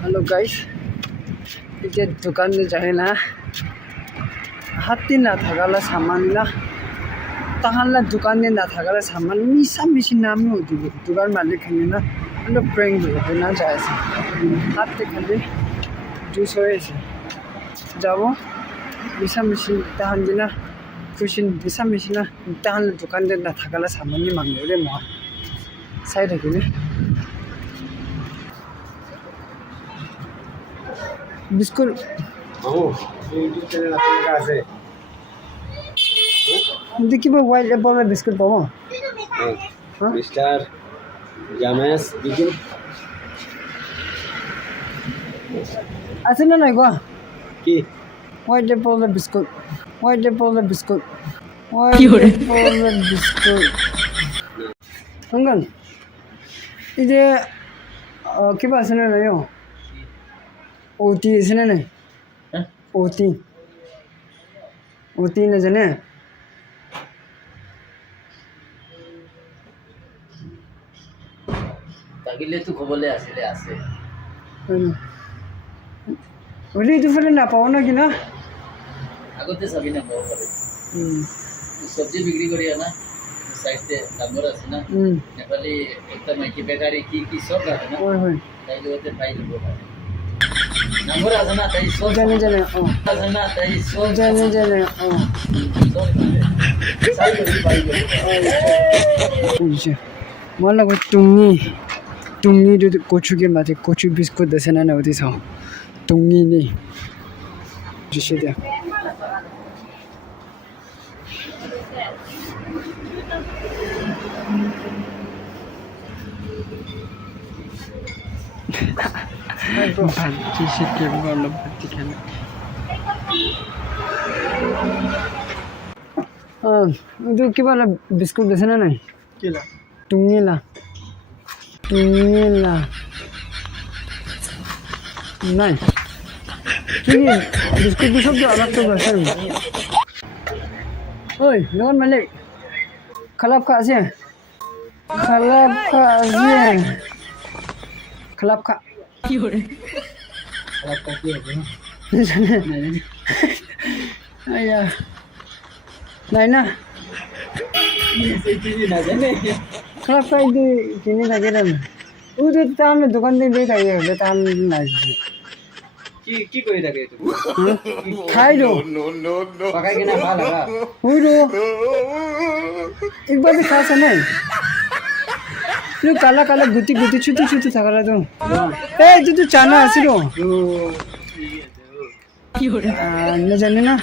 Hello guys ये दुकान में जाए ना हाथी ना थकाला सामान ना तहला दुकान में ना थकाला सामान मिसा मिसी नाम में होती है दुकान मालिक है ना मतलब प्रैंक होते ना जाए से हाथी खाली जूस होए से जाओ मिसा मिसी तहन दिना खुशी मिसा मिसी ना तहला दुकान में ना थकाला सामान नहीं मांगे रे मोह साइड है कि बिस्कुट ইউটিউব চ্যানেল আপনার কাছে देखिए वो वाइट एप्पल में बिस्कुट पाओ हाँ? মিস্টার জামেস বিজু ऐसे ना नहीं क्या কি वाइट एप्पल में बिस्कुट वाइट एप्पल में बिस्कुट वाइट एप्पल में बिस्कुट अंकल इधर क्या बात सुन रहे हो ओटी सुने नहीं ओटी ओटी न जाने তাকিলে তো খবলে আসলে আছে ওটি তো ফেলে না পাও না কি না আগতে চাবি না পাব পারে সবজি বিক্রি করি না সাইডে নাম্বার আছে না নেপালি একটা মাইকি বেকারি কি কি সব আছে না ওই ওই তাইলে ওতে পাই দেবো নাম্বার আছে না তাই সব जाने जाने ओ আছে না তাই সব जाने जाने ओ সাইড করে পাই দেবো 이제 뭐라고 뚱니도 고추게 맞아 고추 비스킷 대세는 어디서 뚱니니 주시대 반지 시키는 걸로 반지겠네 तो क्या वाला बिस्कुट देसे ना नहीं কিলা टुंगीला नहीं ठीक है बिस्कुट भी सब जो अलग तो बस ओए लोन मालिक खलाब खा से खलाब खा আপনার কি হবে आया नहीं ना না জানে खलाब खा इधर किन्हीं लगे ना उधर ताम में दुकान दे दे खाइए बे ताम ना কি কি করে থাকে তুমি खाई दो পাকাই কিনা ভাল লাগা उधर एक बार भी खा सने काला काला गुटी गुटी छुटी छुटी था करा तो ए तू चाना आसिरो न जाने ना